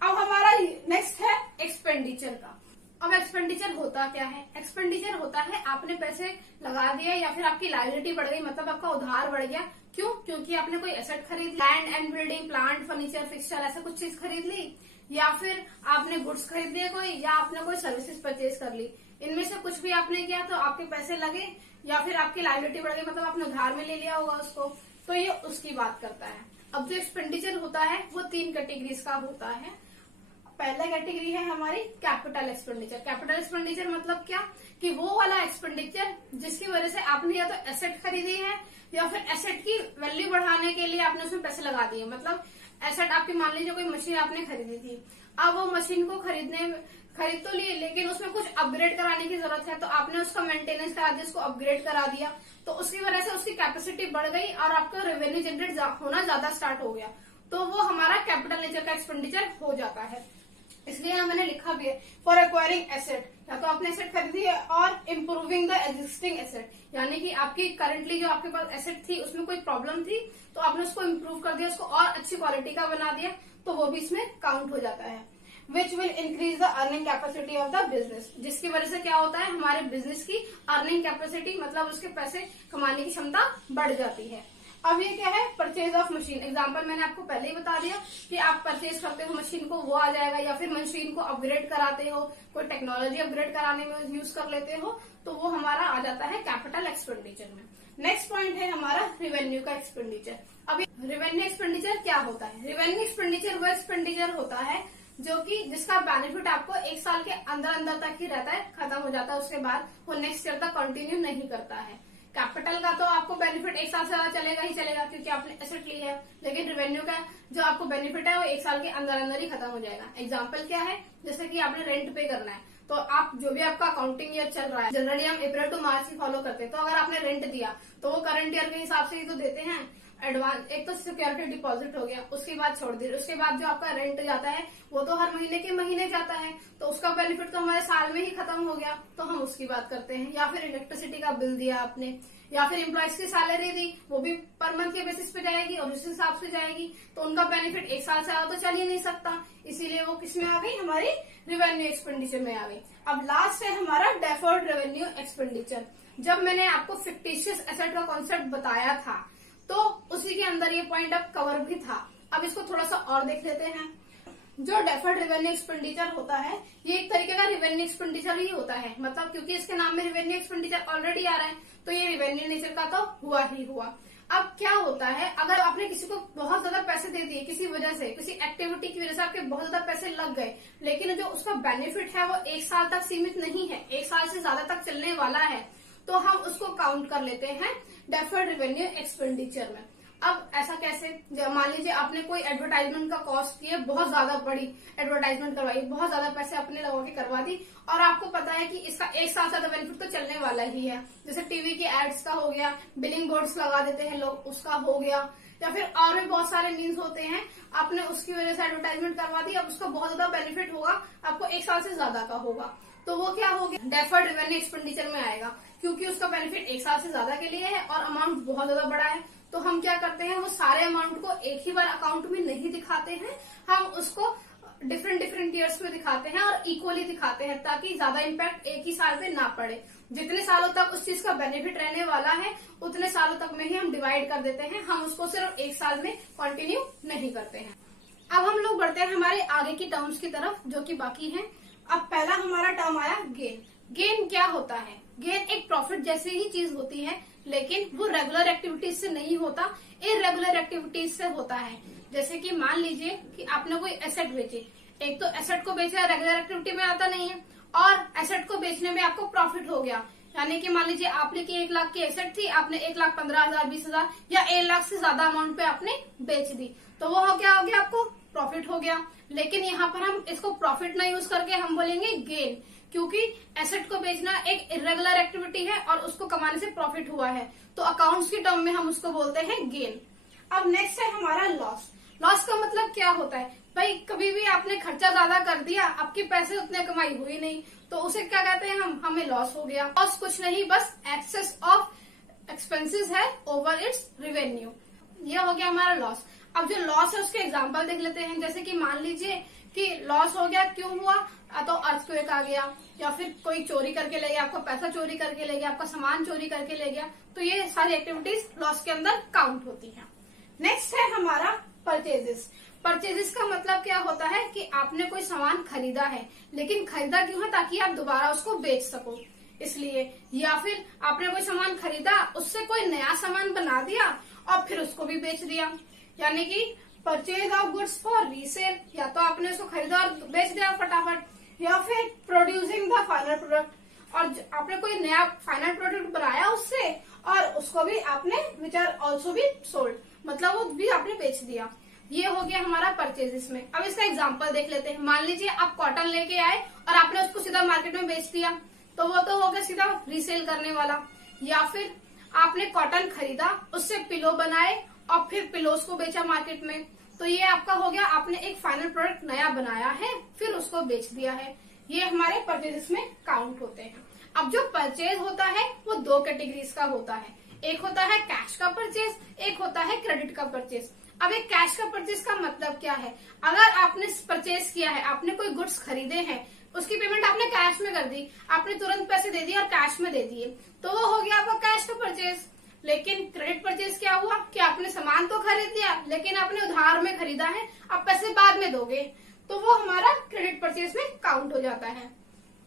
अब हमारा नेक्स्ट है एक्सपेंडिचर का। अब एक्सपेंडिचर होता क्या है? एक्सपेंडिचर होता है आपने पैसे लगा दिए या फिर आपकी लायबिलिटी बढ़ गई, मतलब आपका उधार बढ़ गया, क्यों? क्योंकि आपने कोई एसेट खरीद, land and building, plant, furniture, fixture, ऐसा कुछ चीज खरीद ली, या फिर आपने गुड्स खरीद लिए कोई, या आपने कोई सर्विसेज परचेज कर ली, इनमें से कुछ भी आपने किया तो आपके पैसे लगे, या फिर आपकी लायबिलिटी बढ़ गई, मतलब आपने उधार में ले लिया होगा उसको, तो ये उसकी बात करता है। अब जो एक्सपेंडिचर होता है वो 3 कैटेगरीज का होता है। पहला कैटेगरी है हमारी कैपिटल एक्सपेंडिचर। कैपिटल एक्सपेंडिचर मतलब क्या? कि वो वाला एक्सपेंडिचर जिसकी वजह से आपने या तो एसेट खरीदी है या फिर एसेट की वैल्यू बढ़ाने के लिए आपने उसमें पैसे लगा दिए। मतलब एसेट आपकी, मान लीजिए कोई मशीन आपने खरीदी थी, अब वो मशीन को खरीद तो लिए लेकिन उसमें कुछ अपग्रेड कराने की जरूरत है, तो आपने उसका मेंटेनेंस करा दिया, उसको अपग्रेड करा दिया, तो उसकी वजह से उसकी कैपेसिटी बढ़ गई और आपका रेवेन्यू जनरेट होना ज्यादा स्टार्ट हो गया, तो वो हमारा कैपिटल नेचर का एक्सपेंडिचर हो जाता है। इसलिए मैंने लिखा भी है फॉर एक्वायरिंग एसेट, या तो आपने एसेट खरीदी है, और इम्प्रूविंग द एग्जिस्टिंग एसेट, यानी कि आपकी करंटली जो आपके पास एसेट थी उसमें कोई प्रॉब्लम थी तो आपने उसको इम्प्रूव कर दिया, उसको और अच्छी क्वालिटी का बना दिया, तो वो भी इसमें काउंट हो जाता है। Which will increase the earning capacity of the business, जिसकी वजह से क्या होता है, हमारे बिजनेस की अर्निंग कैपेसिटी मतलब उसके पैसे कमाने की क्षमता बढ़ जाती है। अब ये क्या है, परचेज ऑफ मशीन। एग्जांपल मैंने आपको पहले ही बता दिया कि आप परचेज करते हो मशीन को, वो आ जाएगा, या फिर मशीन को अपग्रेड कराते हो, कोई टेक्नोलॉजी अपग्रेड कराने में यूज कर लेते हो, तो वो हमारा आ जाता है कैपिटल एक्सपेंडिचर में। नेक्स्ट पॉइंट है हमारा रेवेन्यू का एक्सपेंडिचर। अभी रेवेन्यू एक्सपेंडिचर क्या होता है? रेवेन्यू एक्सपेंडिचर वो एक्सपेंडिचर होता है जो कि जिसका बेनिफिट आपको एक साल के अंदर अंदर तक ही रहता है, खत्म हो जाता है, उसके बाद वो नेक्स्ट ईयर तक कंटिन्यू नहीं करता है। कैपिटल का तो आपको बेनिफिट एक साल से ज्यादा चलेगा ही चलेगा क्योंकि आपने एसेट ली है, लेकिन रेवेन्यू का जो आपको बेनिफिट है वो एक साल के अंदर अंदर ही खत्म हो जाएगा। एग्जांपल क्या है, जैसे कि आपने रेंट पे करना है, तो आप जो भी आपका अकाउंटिंग ईयर चल रहा है, जनरली हम अप्रैल टू मार्च ही फॉलो करते हैं, तो अगर आपने रेंट दिया तो वो करंट ईयर के हिसाब से ही तो देते हैं। एडवांस एक तो सिक्योरिटी डिपॉजिट हो गया, उसके बाद छोड़ दी, उसके बाद जो आपका रेंट जाता है वो तो हर महीने के महीने जाता है, तो उसका बेनिफिट तो हमारे साल में ही खत्म हो गया, तो हम उसकी बात करते हैं। या फिर इलेक्ट्रिसिटी का बिल दिया आपने, या फिर एम्प्लॉयज की सैलरी दी, वो भी पर मंथ के बेसिस पे जाएगी और उस हिसाब से जाएगी, तो उनका बेनिफिट एक साल से ज्यादा तो चल ही नहीं सकता, इसीलिए वो किसमें आ गई, हमारी रेवेन्यू एक्सपेंडिचर में आ गई। अब लास्ट है हमारा डेफर्ड रेवेन्यू एक्सपेंडिचर। जब मैंने आपको फिक्टिशियस एसेट का कॉन्सेप्ट बताया था तो उसी के अंदर ये पॉइंट अब कवर भी था। अब इसको थोड़ा सा और देख लेते हैं। जो डेफर्ड रेवेन्यू एक्सपेंडिचर होता है ये एक तरीके का रेवेन्यू एक्सपेंडिचर ही होता है, मतलब क्योंकि इसके नाम में रेवेन्यू एक्सपेंडिचर ऑलरेडी आ रहा है तो ये रेवेन्यू नेचर का तो हुआ ही हुआ। अब क्या होता है, अगर आपने किसी को बहुत ज्यादा पैसे दे दिए, किसी वजह से, किसी एक्टिविटी की वजह से आपके बहुत ज्यादा पैसे लग गए, लेकिन जो उसका बेनिफिट है वो एक साल तक सीमित नहीं है, एक साल से ज्यादा तक चलने वाला है, तो हम उसको काउंट कर लेते हैं डेफर्ड रेवेन्यू एक्सपेंडिचर में। अब ऐसा कैसे, मान लीजिए आपने कोई एडवर्टाइजमेंट का कॉस्ट की है, बहुत ज्यादा बड़ी एडवर्टाइजमेंट करवाई, बहुत ज्यादा पैसे अपने लगा के करवा दी, और आपको पता है कि इसका एक साल ज्यादा बेनिफिट तो चलने वाला ही है, जैसे टीवी के एड्स का हो गया, बिलिंग बोर्ड्स लगा देते हैं लोग, उसका हो गया, या फिर और भी बहुत सारे मीन्स होते हैं, आपने उसकी वजह से एडवर्टाइजमेंट करवा दी, अब उसका बहुत ज्यादा बेनिफिट होगा, आपको एक साल से ज्यादा का होगा, तो वो क्या हो गया, डेफर्ड रेवेन्यू एक्सपेंडिचर में आएगा, क्योंकि उसका बेनिफिट एक साल से ज्यादा के लिए है और अमाउंट बहुत ज्यादा बड़ा है। तो हम क्या करते हैं, वो सारे अमाउंट को एक ही बार अकाउंट में नहीं दिखाते हैं, हम उसको डिफरेंट ईयर्स में दिखाते हैं और इक्वली दिखाते हैं, ताकि ज्यादा इम्पैक्ट एक ही साल पे ना पड़े। जितने सालों तक उस चीज का बेनिफिट रहने वाला है उतने सालों तक में ही हम डिवाइड कर देते हैं, हम उसको सिर्फ एक साल में कंटिन्यू नहीं करते हैं। अब हम लोग बढ़ते हैं हमारे आगे की टर्म्स की तरफ जो कि बाकी हैं। अब पहला हमारा टर्म आया गेन। गेन क्या होता है? गेन एक प्रॉफिट जैसी ही चीज होती है, लेकिन वो रेगुलर एक्टिविटीज से नहीं होता, इरेगुलर एक्टिविटीज से होता है। जैसे कि मान लीजिए कि आपने कोई एसेट बेची, एक तो एसेट को बेचा रेगुलर एक्टिविटी में आता नहीं है, और एसेट को बेचने में आपको प्रॉफिट हो गया, यानी कि मान लीजिए आपने की 1 लाख की एसेट थी, आपने 1,15,000, 20,000 या 1 लाख से ज्यादा अमाउंट पे आपने बेच दी, तो वो हो क्या हो गया, आपको प्रॉफिट हो गया। लेकिन यहाँ पर हम इसको प्रॉफिट ना यूज करके हम बोलेंगे गेन, क्योंकि एसेट को बेचना एक इरेगुलर एक्टिविटी है और उसको कमाने से प्रॉफिट हुआ है, तो अकाउंट्स की टर्म में हम उसको बोलते हैं गेन। अब नेक्स्ट है हमारा लॉस। लॉस का मतलब क्या होता है, भाई कभी भी आपने खर्चा ज्यादा कर दिया, आपके पैसे उतने कमाई हुई नहीं, तो उसे क्या कहते हैं हम, हमें लॉस हो गया। लॉस कुछ नहीं, बस एक्सेस ऑफ एक्सपेंसेस है ओवर इट्स रेवेन्यू, ये हो गया हमारा लॉस। अब जो लॉस है उसके एग्जांपल देख लेते हैं। जैसे कि मान लीजिए कि लॉस हो गया, क्यों हुआ, तो अर्थक्वेक आ गया, या फिर कोई चोरी करके ले गया, आपका पैसा चोरी करके ले गया, आपका सामान चोरी करके ले गया, तो ये सारी एक्टिविटीज लॉस के अंदर काउंट होती हैं। नेक्स्ट है हमारा परचेजेस। परचेजेस का मतलब क्या होता है कि आपने कोई सामान खरीदा है, लेकिन खरीदा क्यों है, ताकि आप दोबारा उसको बेच सको, इसलिए। या फिर आपने कोई सामान खरीदा, उससे कोई नया सामान बना दिया और फिर उसको भी बेच दिया, यानी कि purchase of goods for resale, या तो आपने उसको खरीदा और बेच दिया फटाफट, या फिर प्रोड्यूसिंग द फाइनल प्रोडक्ट, और आपने कोई नया फाइनल प्रोडक्ट बनाया उससे और उसको भी आपने विच आर ऑल्सो भी सोल्ड, मतलब वो भी आपने बेच दिया। ये हो गया हमारा परचेजेस में। अब इसका एग्जांपल देख लेते हैं। मान लीजिए आप कॉटन लेके आए और आपने उसको सीधा मार्केट में बेच दिया, तो वो तो हो गया सीधा रीसेल करने वाला। या फिर आपने कॉटन खरीदा, उससे पिलो बनाए और फिर पिलोस को बेचा मार्केट में, तो ये आपका हो गया, आपने एक फाइनल प्रोडक्ट नया बनाया है फिर उसको बेच दिया है। ये हमारे परचेजेस में काउंट होते हैं। अब जो परचेज होता है वो 2 कैटेगरीज का होता है, एक होता है कैश का परचेज, एक होता है क्रेडिट का परचेज। अब एक कैश का परचेज का मतलब क्या है? अगर आपने परचेज किया है, आपने कोई गुड्स खरीदे हैं, उसकी पेमेंट आपने कैश में कर दी, आपने तुरंत पैसे दे दिए और कैश में दे दिए, तो वो हो गया आपका कैश का परचेज। लेकिन क्रेडिट परचेज क्या हुआ कि आपने सामान तो खरीद लिया लेकिन आपने उधार में खरीदा है, आप पैसे बाद में दोगे, तो वो हमारा क्रेडिट परचेज में काउंट हो जाता है।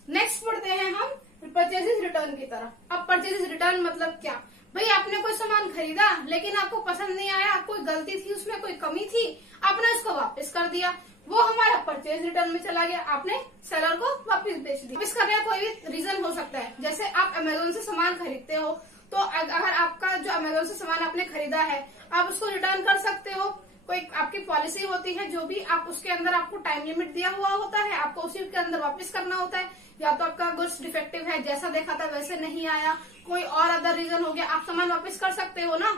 नेक्स्ट पढ़ते हैं हम परचेजेस रिटर्न की तरफ। अब परचेजेस रिटर्न मतलब क्या? भाई आपने कोई सामान खरीदा लेकिन आपको पसंद नहीं आया, कोई गलती थी उसमें, कोई कमी थी, आपने उसको वापस कर दिया, वो हमारा परचेज रिटर्न में चला गया, आपने सेलर को वापस बेच दिया। वापस करने का कोई भी रीजन हो सकता है, जैसे आप अमेजोन से सामान खरीदते हो, तो अगर आपका जो अमेजोन से सामान आपने खरीदा है आप उसको रिटर्न कर सकते हो। कोई आपकी पॉलिसी होती है, जो भी आप उसके अंदर आपको टाइम लिमिट दिया हुआ होता है, आपको उसी के अंदर वापस करना होता है। या तो आपका गुड्स डिफेक्टिव है, जैसा देखा था वैसे नहीं आया, कोई और अदर रीजन हो गया, आप सामान वापस कर सकते हो ना।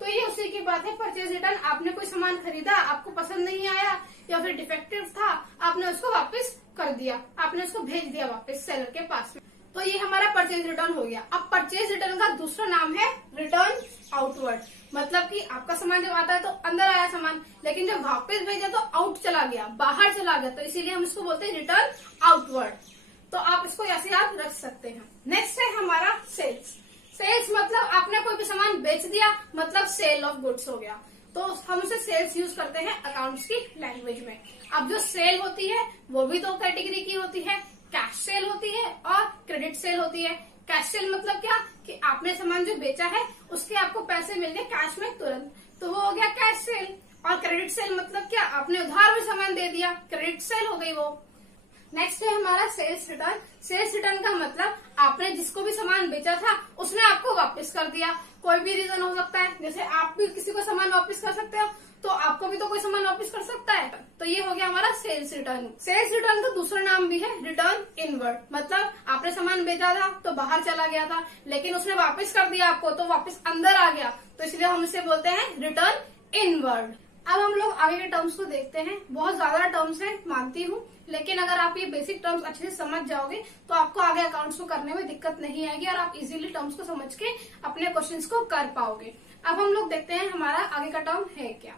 तो ये उसी की बात है परचेज रिटर्न। आपने कोई सामान खरीदा, आपको पसंद नहीं आया या फिर डिफेक्टिव था, आपने उसको वापस कर दिया, आपने उसको भेज दिया वापस सेलर के पास में, तो ये हमारा परचेज रिटर्न हो गया। अब परचेज रिटर्न का दूसरा नाम है रिटर्न आउटवर्ड, मतलब कि आपका सामान जब आता है तो अंदर आया सामान, लेकिन जब वापस भेजा तो आउट चला गया, बाहर चला गया, तो इसीलिए हम इसको बोलते हैं रिटर्न आउटवर्ड। तो आप इसको ऐसे याद रख सकते हैं। नेक्स्ट है हमारा सेल्स। सेल्स मतलब आपने कोई भी सामान बेच दिया, मतलब सेल ऑफ गुड्स हो गया, तो हम उसे सेल्स यूज करते हैं अकाउंट्स की लैंग्वेज में। अब जो सेल होती है वो भी दो कैटेगरी की होती है, कैश सेल होती है और क्रेडिट सेल होती है। कैश सेल मतलब क्या कि आपने सामान जो बेचा है उसके आपको पैसे मिल गए कैश में तुरंत, तो वो हो गया कैश सेल। और क्रेडिट सेल मतलब क्या, आपने उधार में सामान दे दिया, क्रेडिट सेल हो गई वो। नेक्स्ट है हमारा सेल्स रिटर्न। सेल्स रिटर्न का मतलब आपने जिसको भी सामान बेचा था उसने आपको वापस कर दिया। कोई भी रीजन हो सकता है, जैसे आप भी किसी को सामान वापस कर सकते हो, तो आपको भी तो कोई सामान वापस कर सकता है, तो ये हो गया हमारा सेल्स रिटर्न। सेल्स रिटर्न का दूसरा नाम भी है रिटर्न इनवर्ड, मतलब आपने सामान बेचा था तो बाहर चला गया था, लेकिन उसने वापस कर दिया आपको, तो वापस अंदर आ गया, तो इसलिए हम इसे बोलते हैं रिटर्न इनवर्ड। अब हम लोग आगे के टर्म्स को देखते हैं। बहुत ज्यादा टर्म्स हैं मानती हूँ, लेकिन अगर आप ये बेसिक टर्म्स अच्छे से समझ जाओगे तो आपको आगे अकाउंट्स को करने में दिक्कत नहीं आएगी और आप इजीली टर्म्स को समझ के अपने क्वेश्चंस को कर पाओगे। अब हम लोग देखते हैं हमारा आगे का टर्म है क्या।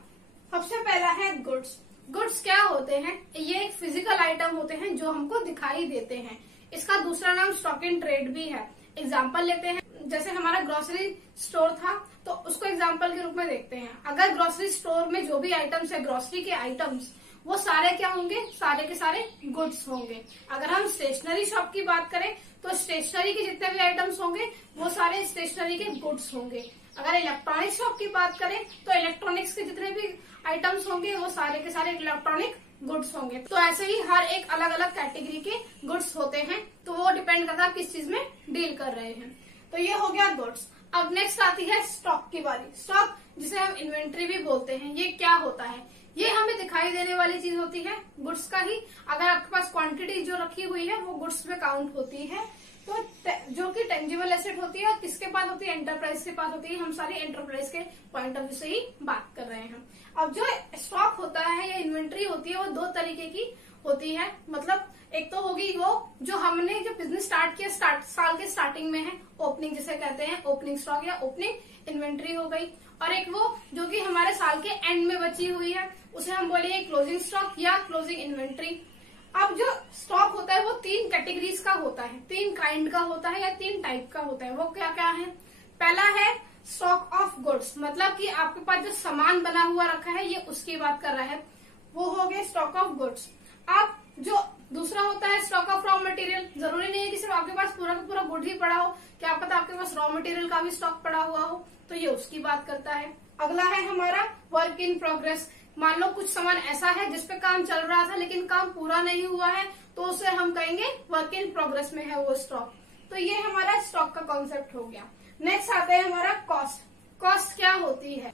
सबसे पहला है गुड्स। गुड्स क्या होते हैं? ये एक फिजिकल आइटम होते हैं जो हमको दिखाई देते हैं। इसका दूसरा नाम स्टॉक इन ट्रेड भी है। एग्जाम्पल लेते हैं, जैसे हमारा ग्रोसरी स्टोर था तो उसको एग्जाम्पल के रूप में देखते हैं। अगर ग्रोसरी स्टोर में जो भी आइटम्स है, ग्रोसरी के आइटम्स, वो सारे क्या होंगे? सारे के सारे गुड्स होंगे। अगर हम स्टेशनरी शॉप की बात करें तो स्टेशनरी के जितने भी आइटम्स होंगे वो सारे स्टेशनरी के गुड्स होंगे। अगर इलेक्ट्रॉनिक शॉप की बात करें तो इलेक्ट्रॉनिक्स के जितने भी आइटम्स होंगे वो सारे के सारे इलेक्ट्रॉनिक गुड्स होंगे। तो ऐसे ही हर एक अलग अलग कैटेगरी के गुड्स होते हैं, तो वो डिपेंड करता है आप किस चीज में डील कर रहे हैं। तो ये हो गया गुड्स। अब नेक्स्ट आती है स्टॉक की बारी। स्टॉक, जिसे हम इन्वेंट्री भी बोलते हैं, ये क्या होता है? ये हमें दिखाई देने वाली चीज होती है गुड्स का ही। अगर आपके पास क्वांटिटी जो रखी हुई है वो गुड्स में काउंट होती है, तो जो कि टेंजिबल एसेट होती है और किसके पास होती है? एंटरप्राइज के पास होती है। हम सारी एंटरप्राइज के पॉइंट ऑफ व्यू से ही बात कर रहे हैं। अब जो स्टॉक होता है या इन्वेंट्री होती है वो दो तरीके की होती है। मतलब एक तो होगी वो जो हमने जो बिजनेस स्टार्ट किया साल के स्टार्टिंग में है, ओपनिंग जिसे कहते हैं, ओपनिंग स्टॉक या ओपनिंग इन्वेंट्री हो गई। और एक वो जो कि हमारे साल के एंड में बची हुई है, उसे हम बोलेंगे क्लोजिंग स्टॉक या क्लोजिंग इन्वेंट्री। अब जो स्टॉक होता है वो तीन कैटेगरीज का होता है, तीन काइंड का होता है या तीन टाइप का होता है। वो क्या क्या है? पहला है स्टॉक ऑफ गुड्स, मतलब कि आपके पास जो सामान बना हुआ रखा है, ये उसकी बात कर रहा है, वो हो गए स्टॉक ऑफ गुड्स। अब जो दूसरा होता है स्टॉक ऑफ रॉ मटेरियल। जरूरी नहीं है कि सिर्फ आपके पास पूरा का पूरा गुड ही पड़ा हो, क्या पता आपके पास रॉ मटेरियल का भी स्टॉक पड़ा हुआ हो, तो ये उसकी बात करता है। अगला है हमारा वर्क इन प्रोग्रेस। मान लो कुछ सामान ऐसा है जिसपे काम चल रहा था लेकिन काम पूरा नहीं हुआ है, तो उसे हम कहेंगे वर्क इन प्रोग्रेस में है वो स्टॉक। तो ये हमारा स्टॉक का कॉन्सेप्ट हो गया। नेक्स्ट आता है हमारा कॉस्ट। कॉस्ट क्या होती है?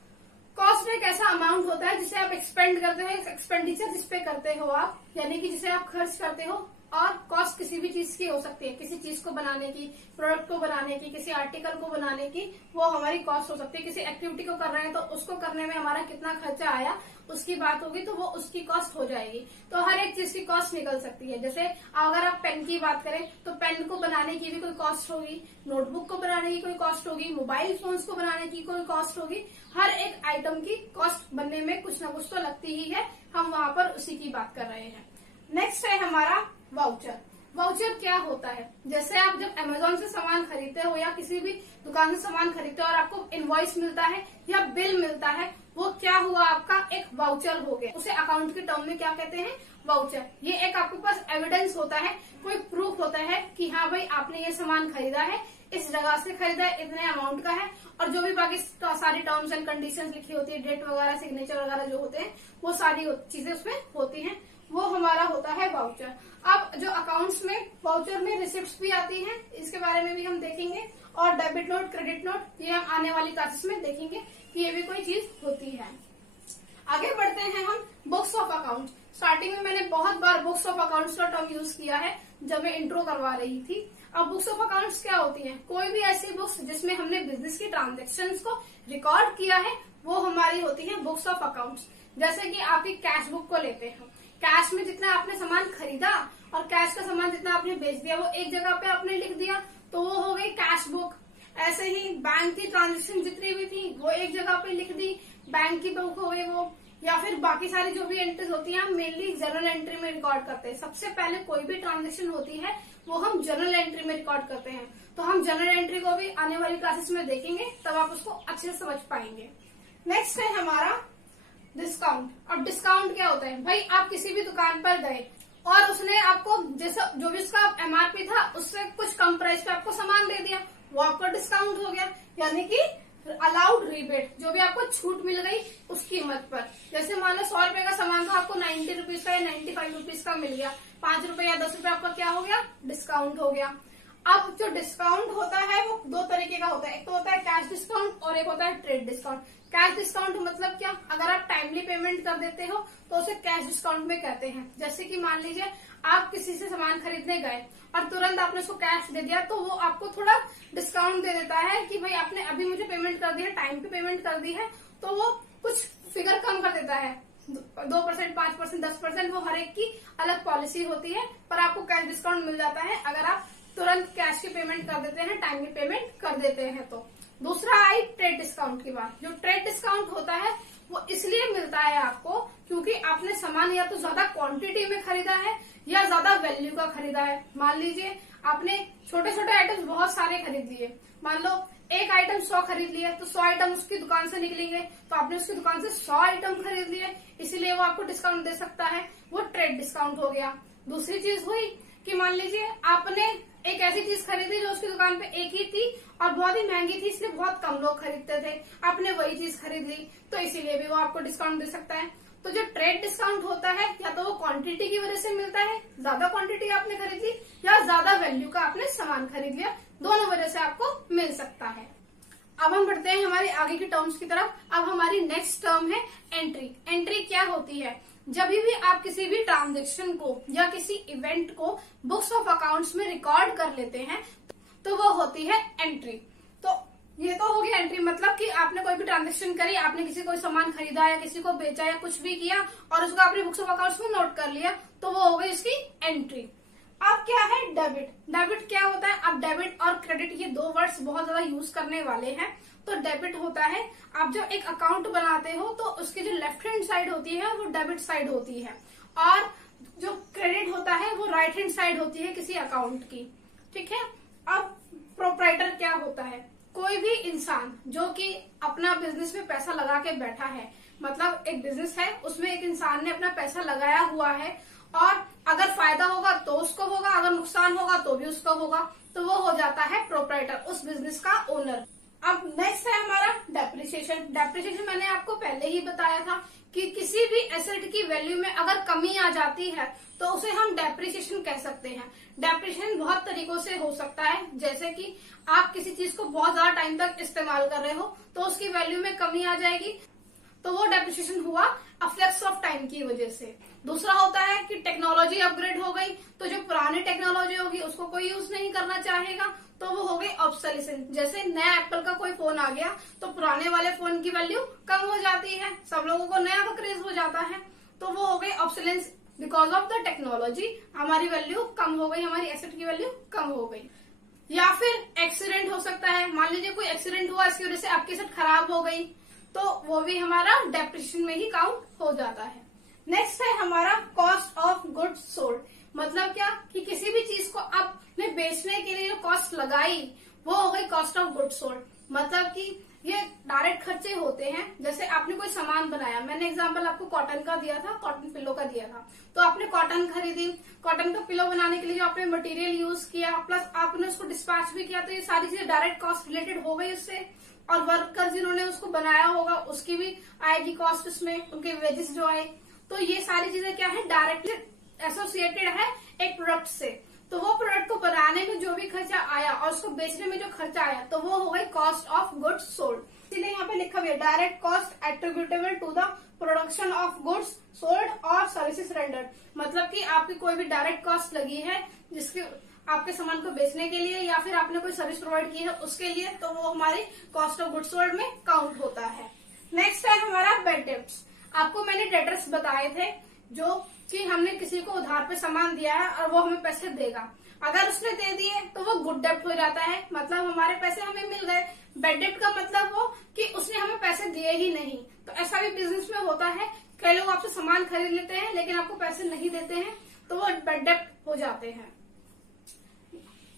कॉस्ट एक ऐसा अमाउंट होता है जिसे आप एक्सपेंड करते हो, एक्सपेंडिचर जिसपे करते हो आप, यानी कि जिसे आप खर्च करते हो और कॉस्ट किसी भी चीज की हो सकती है, किसी चीज को बनाने की, प्रोडक्ट को बनाने की, किसी आर्टिकल को बनाने की, वो हमारी कॉस्ट हो सकती है। किसी एक्टिविटी को कर रहे हैं तो उसको करने में हमारा कितना खर्चा आया उसकी बात होगी, तो वो उसकी कॉस्ट हो जाएगी। तो हर एक चीज की कॉस्ट निकल सकती है। जैसे अगर आप पेन की बात करें तो पेन को बनाने की भी कोई कॉस्ट होगी, नोटबुक को बनाने की कोई कॉस्ट होगी, मोबाइल फोन्स को बनाने की कोई कॉस्ट होगी। हर एक आइटम की कॉस्ट बनने में कुछ ना कुछ तो लगती ही है, हम वहां पर उसी की बात कर रहे हैं। नेक्स्ट है हमारा वाउचर। वाउचर क्या होता है? जैसे आप जब अमेजोन से सामान खरीदते हो या किसी भी दुकान से सामान खरीदते हो और आपको इनवॉइस मिलता है या बिल मिलता है, वो क्या हुआ? आपका एक वाउचर हो गया। उसे अकाउंट के टर्म में क्या कहते हैं? वाउचर। ये एक आपके पास एविडेंस होता है, कोई प्रूफ होता है कि हाँ भाई आपने ये सामान खरीदा है, इस जगह से खरीदा है, इतने अमाउंट का है, और जो भी बाकी सारी टर्म्स एंड कंडीशंस लिखी होती है, डेट वगैरह, सिग्नेचर वगैरह जो होते हैं, वो सारी चीजें उसमें होती हैं, वो हमारा होता है वाउचर। अब जो अकाउंट्स में वाउचर में रिसिप्ट्स भी आती हैं, इसके बारे में भी हम देखेंगे, और डेबिट नोट, क्रेडिट नोट, ये हम आने वाली क्लासेस में देखेंगे कि ये भी कोई चीज होती है। आगे बढ़ते हैं हम बुक्स ऑफ अकाउंट। स्टार्टिंग में मैंने बहुत बार बुक्स ऑफ अकाउंट्स का टर्म यूज किया है जब मैं इंट्रो करवा रही थी। अब बुक्स ऑफ अकाउंट्स क्या होती हैं? कोई भी ऐसी बुक्स जिसमें हमने बिजनेस की ट्रांजेक्शन्स को रिकॉर्ड किया है, वो हमारी होती है बुक्स ऑफ अकाउंट्स। जैसे कि आपकी कैश बुक को लेते हैं, कैश में जितना आपने सामान खरीदा और कैश का सामान जितना आपने बेच दिया वो एक जगह पे आपने लिख दिया, तो वो हो गई कैश बुक। ऐसे ही बैंक की ट्रांजेक्शन जितनी भी थी वो एक जगह पे लिख दी, बैंक की बुक हो गई वो। या फिर बाकी सारी जो भी एंट्रीज होती हैं हम मेनली जर्नल एंट्री में रिकॉर्ड करते हैं। सबसे पहले कोई भी ट्रांजेक्शन होती है वो हम जर्नल एंट्री में रिकॉर्ड करते हैं, तो हम जर्नल एंट्री को भी आने वाली क्लासेस में देखेंगे, तब आप उसको अच्छे से समझ पाएंगे। नेक्स्ट है हमारा डिस्काउंट। अब डिस्काउंट क्या होता है? भाई आप किसी भी दुकान पर गए और उसने आपको जैसा जो भी उसका एमआरपी था उससे कुछ कम प्राइस पे आपको सामान दे दिया, वो आपका डिस्काउंट हो गया। यानी कि अलाउड रिबेट, जो भी आपको छूट मिल गई उस कीमत पर। जैसे मान लो 100 रुपए का सामान तो आपको 90 रुपीज का या 95 रुपीज का मिल गया, 5 रुपए या 10 रुपए आपका क्या हो गया? डिस्काउंट हो गया। अब जो डिस्काउंट होता है वो दो तरीके का होता है, एक तो होता है कैश डिस्काउंट और एक होता है ट्रेड डिस्काउंट। कैश डिस्काउंट मतलब क्या? अगर आप टाइमली पेमेंट कर देते हो तो उसे कैश डिस्काउंट में कहते हैं। जैसे कि मान लीजिए आप किसी से सामान खरीदने गए और तुरंत आपने उसको कैश दे दिया, तो वो आपको थोड़ा डिस्काउंट दे देता है कि भाई आपने अभी मुझे पेमेंट कर दी है, टाइम पे पेमेंट कर दी है, तो वो कुछ फिगर कम कर देता है, 2%, 5%, 10%, वो हर एक की अलग पॉलिसी होती है, पर आपको कैश डिस्काउंट मिल जाता है अगर आप तुरंत कैश की पेमेंट कर देते हैं, टाइम की पेमेंट कर देते हैं। तो दूसरा आई ट्रेड डिस्काउंट की बात। जो ट्रेड डिस्काउंट होता है वो इसलिए मिलता है आपको क्योंकि आपने सामान या तो ज्यादा क्वांटिटी में खरीदा है या ज्यादा वैल्यू का खरीदा है। मान लीजिए आपने छोटे छोटे आइटम बहुत सारे खरीद लिए, मान लो एक आइटम 100 खरीद लिया, तो 100 आइटम उसकी दुकान से निकलेंगे, तो आपने उसकी दुकान से 100 आइटम खरीद लिए, इसलिए वो आपको डिस्काउंट दे सकता है, वो ट्रेड डिस्काउंट हो गया। दूसरी चीज हुई कि मान लीजिए आपने एक ऐसी चीज खरीदी जो उसकी दुकान पे एक ही थी और बहुत ही महंगी थी, इसलिए बहुत कम लोग खरीदते थे, आपने वही चीज खरीद ली, तो इसीलिए भी वो आपको डिस्काउंट दे सकता है। तो जो ट्रेड डिस्काउंट होता है या तो वो क्वांटिटी की वजह से मिलता है, ज्यादा क्वांटिटी आपने खरीद ली, या ज्यादा वैल्यू का आपने सामान खरीद लिया, दोनों वजह से आपको मिल सकता है। अब हम बढ़ते हैं हमारे आगे की टर्म्स की तरफ। अब हमारी नेक्स्ट टर्म है एंट्री। एंट्री क्या होती है? जब भी आप किसी भी ट्रांजेक्शन को या किसी इवेंट को बुक्स ऑफ अकाउंट्स में रिकॉर्ड कर लेते हैं तो वो होती है एंट्री। तो ये तो हो गया एंट्री, मतलब कि आपने कोई भी ट्रांजेक्शन करी, आपने किसी को सामान खरीदा या किसी को बेचा या कुछ भी किया और उसको आपने बुक्स ऑफ अकाउंट्स में नोट कर लिया, तो वो हो गई इसकी एंट्री। अब क्या है डेबिट? डेबिट क्या होता है? अब डेबिट और क्रेडिट ये दो वर्ड्स बहुत ज्यादा यूज करने वाले हैं। तो डेबिट होता है आप जब एक अकाउंट बनाते हो तो उसकी जो लेफ्ट हैंड साइड होती है वो डेबिट साइड होती है, और जो क्रेडिट होता है वो राइट हैंड साइड होती है किसी अकाउंट की। ठीक है। अब प्रोप्राइटर क्या होता है? कोई भी इंसान जो कि अपना बिजनेस में पैसा लगा के बैठा है, मतलब एक बिजनेस है उसमें एक इंसान ने अपना पैसा लगाया हुआ है और अगर फायदा होगा तो उसको होगा, अगर नुकसान होगा तो भी उसको होगा, तो वो हो जाता है प्रोप्राइटर, उस बिजनेस का ओनर। अब नेक्स्ट है हमारा डेप्रिसिएशन। डेप्रिसिएशन मैंने आपको पहले ही बताया था कि किसी भी एसेट की वैल्यू में अगर कमी आ जाती है तो उसे हम डेप्रिसिएशन कह सकते हैं। डेप्रिसिएशन बहुत तरीकों से हो सकता है, जैसे कि आप किसी चीज को बहुत ज्यादा टाइम तक इस्तेमाल कर रहे हो तो उसकी वैल्यू में कमी आ जाएगी, तो वो डेप्रिसिएशन हुआ अफ्लेक्स ऑफ टाइम की वजह से। दूसरा होता है कि टेक्नोलॉजी अपग्रेड हो गई, तो जो पुरानी टेक्नोलॉजी होगी उसको कोई यूज नहीं करना चाहेगा, तो वो हो गई ऑब्सोलेसेंस। जैसे नया एप्पल का कोई फोन आ गया तो पुराने वाले फोन की वैल्यू कम हो जाती है, सब लोगों को नया का क्रेज हो जाता है, तो वो हो गई obsolescence. Because of the technology हमारी वैल्यू कम हो गई, हमारी एसेट की वैल्यू कम हो गई। या फिर एक्सीडेंट हो सकता है, मान लीजिए कोई एक्सीडेंट हुआ, इसकी वजह से आपकी एसेट खराब हो गई, तो वो भी हमारा डेप्रिसिएशन में ही काउंट हो जाता है। नेक्स्ट है हमारा कॉस्ट ऑफ गुड्स सोल्ड। मतलब क्या कि किसी भी चीज को आपने बेचने के लिए जो कॉस्ट लगाई वो हो गई कॉस्ट ऑफ गुड्स सोल्ड। मतलब कि ये डायरेक्ट खर्चे होते हैं। जैसे आपने कोई सामान बनाया, मैंने एग्जांपल आपको कॉटन का दिया था, कॉटन पिलो का दिया था, तो आपने कॉटन खरीदी, कॉटन का पिलो बनाने के लिए जो आपने मटेरियल यूज किया, प्लस आपने उसको डिस्पैच भी किया, तो ये सारी चीजें डायरेक्ट कॉस्ट रिलेटेड हो गई उससे। और वर्कर जिन्होंने उसको बनाया होगा उसकी भी आएगी कॉस्ट, उसमें उनके वेजेस जो आए, तो ये सारी चीजें क्या है, डायरेक्टली एसोसिएटेड है एक प्रोडक्ट से। तो वो प्रोडक्ट को बनाने में जो भी खर्चा आया और उसको बेचने में जो खर्चा आया, तो वो हो गई कॉस्ट ऑफ गुड्स सोल्ड। इसलिए यहाँ पे लिखा हुआ है direct cost attributable to the production of goods sold और सर्विसेज रेंडर्ड। मतलब कि आपकी कोई भी डायरेक्ट कॉस्ट लगी है जिसके आपके सामान को बेचने के लिए, या फिर आपने कोई सर्विस प्रोवाइड की है उसके लिए, तो वो हमारी कॉस्ट ऑफ गुड्स सोल्ड में काउंट होता है। नेक्स्ट है हमारा बैड डेब्ट्स। आपको मैंने डेटर्स बताए थे जो कि हमने किसी को उधार पे सामान दिया है और वो हमें पैसे देगा, अगर उसने दे दिए तो वो गुड डेब्ट हो जाता है, मतलब हमारे पैसे हमें मिल गए। बैड डेब्ट का मतलब वो कि उसने हमें पैसे दिए ही नहीं। तो ऐसा भी बिजनेस में होता है, कई लोग आपसे सामान खरीद लेते हैं लेकिन आपको पैसे नहीं देते हैं, तो वो बैड डेब्ट हो जाते हैं।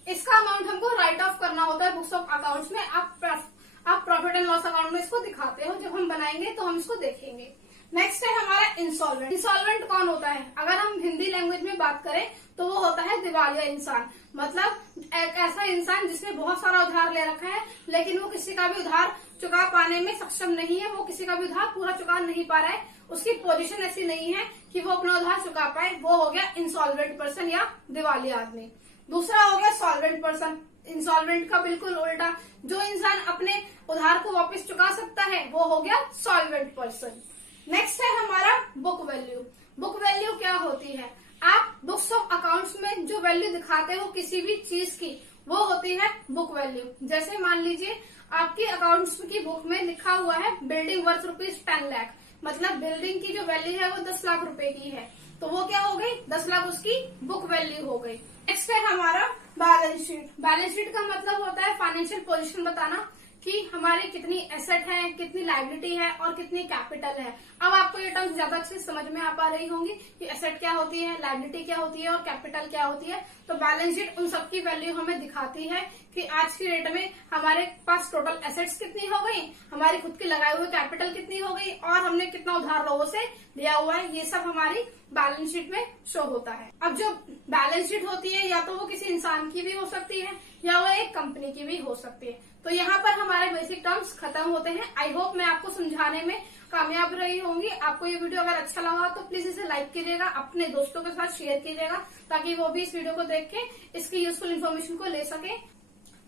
इसका अमाउंट हमको राइट ऑफ करना होता है बुक्स ऑफ अकाउंट्स में। आप प्रॉफिट एंड लॉस अकाउंट में इसको दिखाते हो, जब हम बनाएंगे तो हम इसको देखेंगे। नेक्स्ट है हमारा इंसॉल्वेंट। इंसॉल्वेंट कौन होता है? अगर हम हिंदी लैंग्वेज में बात करें तो वो होता है दिवालिया इंसान। मतलब एक ऐसा इंसान जिसने बहुत सारा उधार ले रखा है लेकिन वो किसी का भी उधार चुका पाने में सक्षम नहीं है, वो किसी का भी उधार पूरा चुका नहीं पा रहा है, उसकी पोजीशन ऐसी नहीं है कि वो अपना उधार चुका पाए, वो हो गया इंसॉल्वेंट पर्सन या दिवालिया आदमी। दूसरा हो गया सॉल्वेंट पर्सन। इंसॉल्वेंट का बिल्कुल उल्टा, जो इंसान अपने उधार को वापस चुका सकता है वो हो गया सॉल्वेंट पर्सन। नेक्स्ट है हमारा बुक वैल्यू। बुक वैल्यू क्या होती है? आप बुक्स ऑफ अकाउंट्स में जो वैल्यू दिखाते हो किसी भी चीज की, वो होती है बुक वैल्यू। जैसे मान लीजिए आपकी अकाउंट्स की बुक में लिखा हुआ है बिल्डिंग वर्थ ₹10 लाख, मतलब बिल्डिंग की जो वैल्यू है वो 10 लाख रुपए की है, तो वो क्या हो गई, 10 लाख उसकी बुक वैल्यू हो गई। नेक्स्ट है हमारा बैलेंस शीट। बैलेंस शीट का मतलब होता है फाइनेंशियल पोजीशन बताना कि हमारी कितनी एसेट है, कितनी लायबिलिटी है और कितनी कैपिटल है। अब आपको ये टर्म्स ज्यादा अच्छे से समझ में आ पा रही होंगी कि एसेट क्या होती है, लायबिलिटी क्या होती है और कैपिटल क्या होती है। तो बैलेंस शीट उन सबकी वैल्यू हमें दिखाती है कि आज की डेट में हमारे पास टोटल एसेट्स कितनी हो गई, हमारी खुद की लगाई हुई कैपिटल कितनी हो गई और हमने कितना उधार लोगों से लिया हुआ है, ये सब हमारी बैलेंस शीट में शो होता है। अब जो बैलेंस शीट होती है या तो वो किसी इंसान की भी हो सकती है या वो एक कंपनी की भी हो सकती है। तो यहाँ पर हमारे बेसिक टर्म्स खत्म होते हैं। आई होप मैं आपको समझाने में कामयाब रही होंगी। आपको ये वीडियो अगर अच्छा लगा तो प्लीज इसे लाइक कीजिएगा, अपने दोस्तों के साथ शेयर कीजिएगा ताकि वो भी इस वीडियो को देख के इसकी यूजफुल इन्फॉर्मेशन को ले सके।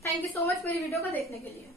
थैंक यू सो मच मेरी वीडियो को देखने के लिए।